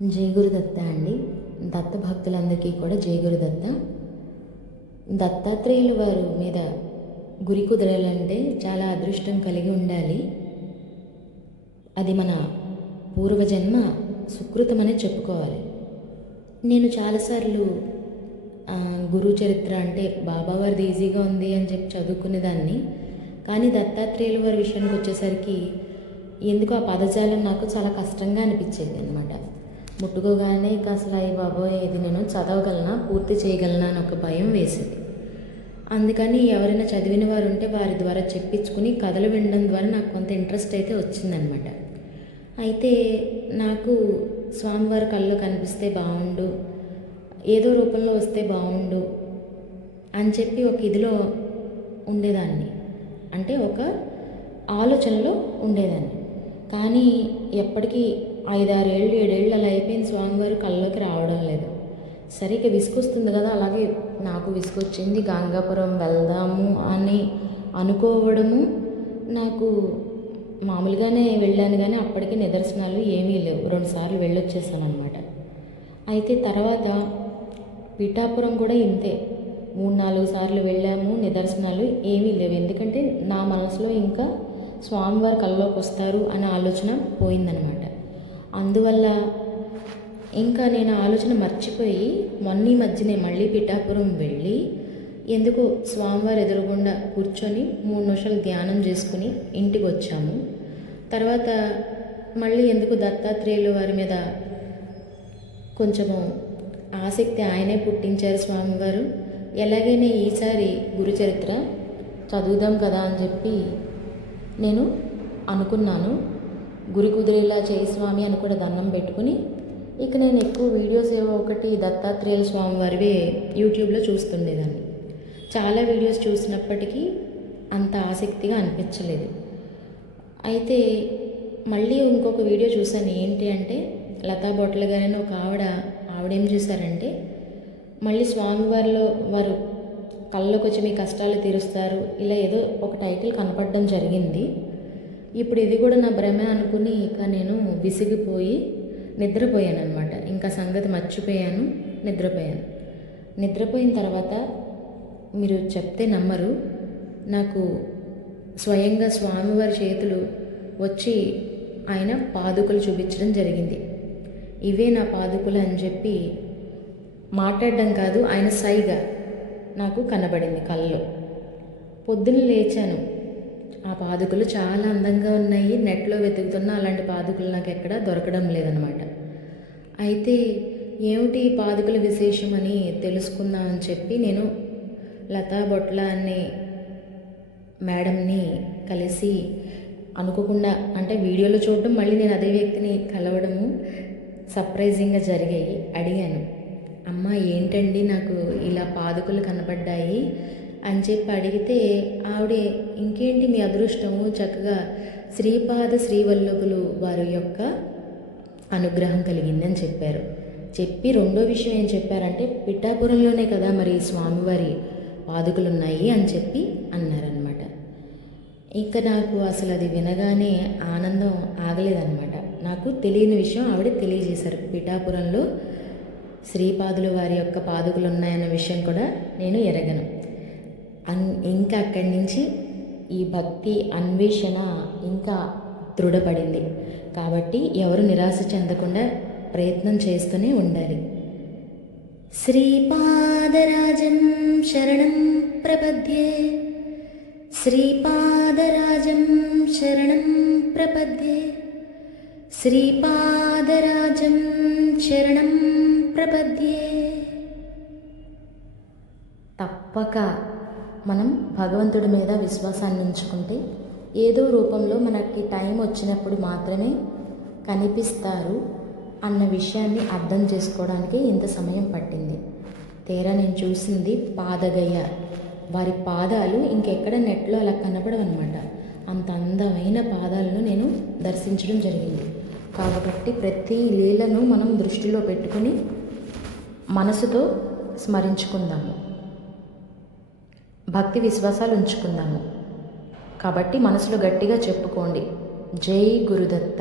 జై గురుదత్త అండి. దత్త భక్తులందరికీ కూడా జై గురుదత్త. దత్తాత్రేయులు వారు మీద గురి కుదరాలంటే చాలా అదృష్టం కలిగి ఉండాలి. అది మన పూర్వజన్మ సుకృతమనే చెప్పుకోవాలి. నేను చాలాసార్లు గురు చరిత్ర అంటే బాబావారిది ఈజీగా ఉంది అని చెప్పి చదువుకునేదాన్ని. కానీ దత్తాత్రేయుల వారి విషయానికి వచ్చేసరికి ఎందుకు ఆ పదజాలం నాకు చాలా కష్టంగా అనిపించేది అనమాట. ముట్టుకోగానే ఇక అసలు అయ్యి బాబోయ్ ఇది నేను చదవగలనా, పూర్తి చేయగలనా అని ఒక భయం వేసేది. అందుకని ఎవరైనా చదివిన వారు ఉంటే వారి ద్వారా చెప్పించుకుని కథలు వినడం ద్వారా నాకు కొంత ఇంట్రెస్ట్ అయితే వచ్చిందనమాట. అయితే నాకు స్వామివారి కళ్ళు కనిపిస్తే బాగుండు, ఏదో రూపంలో వస్తే బాగుండు అని చెప్పి ఒక ఇదిలో ఉండేదాన్ని, అంటే ఒక ఆలోచనలో ఉండేదాన్ని. కానీ ఎప్పటికీ 5-6 ఏళ్ళు 7 ఏళ్ళు అలా అయిపోయింది, స్వామివారు కళ్ళలోకి రావడం లేదు. సరిగ్గా విసుకొస్తుంది కదా, అలాగే నాకు విసుకొచ్చింది. గంగాపురం వెళ్దాము అని అనుకోవడము, నాకు మామూలుగానే వెళ్ళాను కానీ అప్పటికి నిదర్శనాలు ఏమీ లేవు. 2 సార్లు వెళ్ళొచ్చేసాను అనమాట. అయితే తర్వాత పిఠాపురం కూడా ఇంతే, 3-4 సార్లు వెళ్ళాము, నిదర్శనాలు ఏమీ లేవు. ఎందుకంటే నా మనసులో ఇంకా స్వామివారి కళ్ళలోకి వస్తారు అనే ఆలోచన పోయిందనమాట. అందువల్ల ఇంకా నేను ఆలోచన మర్చిపోయి మొన్న ఈ మధ్యనే మళ్ళీ పిఠాపురం వెళ్ళి ఎందుకో స్వామివారి ఎదురుగుండా కూర్చొని 3 నిమిషాలు ధ్యానం చేసుకుని ఇంటికి వచ్చాము. తర్వాత మళ్ళీ ఎందుకు దత్తాత్రేయుల వారి మీద కొంచెము ఆసక్తి ఆయనే పుట్టించారు స్వామివారు. ఎలాగైనా ఈసారి గురుచరిత్ర చదువుదాం కదా అని చెప్పి నేను అనుకున్నాను. గురి కుదిరేలా చేయి స్వామి అని కూడా దండం పెట్టుకుని ఇక నేను ఎక్కువ వీడియోస్ ఏవో ఒకటి దత్తాత్రేయుల స్వామి వారివి యూట్యూబ్లో చూస్తుండేదాన్ని. చాలా వీడియోస్ చూసినప్పటికీ అంత ఆసక్తిగా అనిపించలేదు. అయితే మళ్ళీ ఇంకొక వీడియో చూశాను. ఏంటి అంటే లతా బొట్ల గారని ఒక ఆవిడేం చేశారంటే మళ్ళీ స్వామివారిలో వారు కళ్ళలోకి వచ్చి మీ కష్టాలు తీరుస్తారు ఇలా ఏదో ఒక టైటిల్ కనపడడం జరిగింది. ఇప్పుడు ఇది కూడా నా భ్రమే అనుకుని ఇక నేను విసిగిపోయి నిద్రపోయాను అనమాట. ఇంకా సంగతి మర్చిపోయాను, నిద్రపోయిన తర్వాత మీరు చెప్తే నమ్మరు, నాకు స్వయంగా స్వామివారి చేతులు వచ్చి ఆయన పాదుకలు చూపించడం జరిగింది. ఇవే నా పాదుకలు అని చెప్పి మాట్లాడడం కాదు, ఆయన సైగా నాకు కనబడింది కళ్ళలో. పొద్దున్న లేచాను, ఆ పాదుకలు చాలా అందంగా ఉన్నాయి. నెట్లో వెతుకుతున్నా అలాంటి పాదుకలు నాకు ఎక్కడా దొరకడం లేదనమాట. అయితే ఏమిటి ఈ పాదుకల విశేషం అని తెలుసుకుందామని చెప్పి నేను లతా బొట్ల అనే మేడంని కలిసి అనుకోకుండా, అంటే వీడియోలో చూడడం మళ్ళీ నేను అదే వ్యక్తిని కలవడము సర్ప్రైజింగ్గా జరిగాయి. అడిగాను, అమ్మ ఏంటండి నాకు ఇలా పాదుకలు కనపడ్డాయి అని చెప్పి అడిగితే ఆవిడ ఇంకేంటి మీ అదృష్టము, చక్కగా శ్రీపాద శ్రీవల్లభులు వారి యొక్క అనుగ్రహం కలిగిందని చెప్పారు. చెప్పి రెండో విషయం ఏం చెప్పారంటే పిఠాపురంలోనే కదా మరి స్వామివారి పాదుకలు ఉన్నాయి అని చెప్పి అన్నారనమాట. ఇంకా నాకు అసలు అది వినగానే ఆనందం ఆగలేదన్నమాట. నాకు తెలియని విషయం ఆవిడ తెలియజేశారు. పిఠాపురంలో శ్రీపాదులు వారి యొక్క పాదుకలు ఉన్నాయన్న విషయం కూడా నేను ఎరగను. ఇంకా అక్కడి నుంచి ఈ భక్తి అన్వేషణ ఇంకా దృఢపడింది. కాబట్టి ఎవరు నిరాశ చెందకుండా ప్రయత్నం చేస్తూనే ఉండాలి. శ్రీపాదరాజం శరణం ప్రపద్యే, శ్రీపాదరాజం శరణం ప్రపద్యే, శ్రీపాదరాజం శరణం ప్రపద్యే. తప్పక మనం భగవంతుడి మీద విశ్వాసాన్ని ఉంచుకుంటే ఏదో రూపంలో మనకి టైం వచ్చినప్పుడు మాత్రమే కనిపిస్తారు అన్న విషయాన్ని అర్థం చేసుకోవడానికి ఇంత సమయం పట్టింది. తీరా నేను చూసింది పాదగయ. వారి పాదాలు ఇంకెక్కడ నెట్లో అలా కనపడవన్నమాట. అంత అందమైన పాదాలను నేను దర్శించడం జరిగింది. కాబట్టి ప్రతి లీలను మనం దృష్టిలో పెట్టుకుని మనసుతో స్మరించుకుందాము, భక్తి విశ్వాసాలు ఉంచుకుందాము. కాబట్టి మనసులో గట్టిగా చెప్పుకోండి, జై గురుదత్త.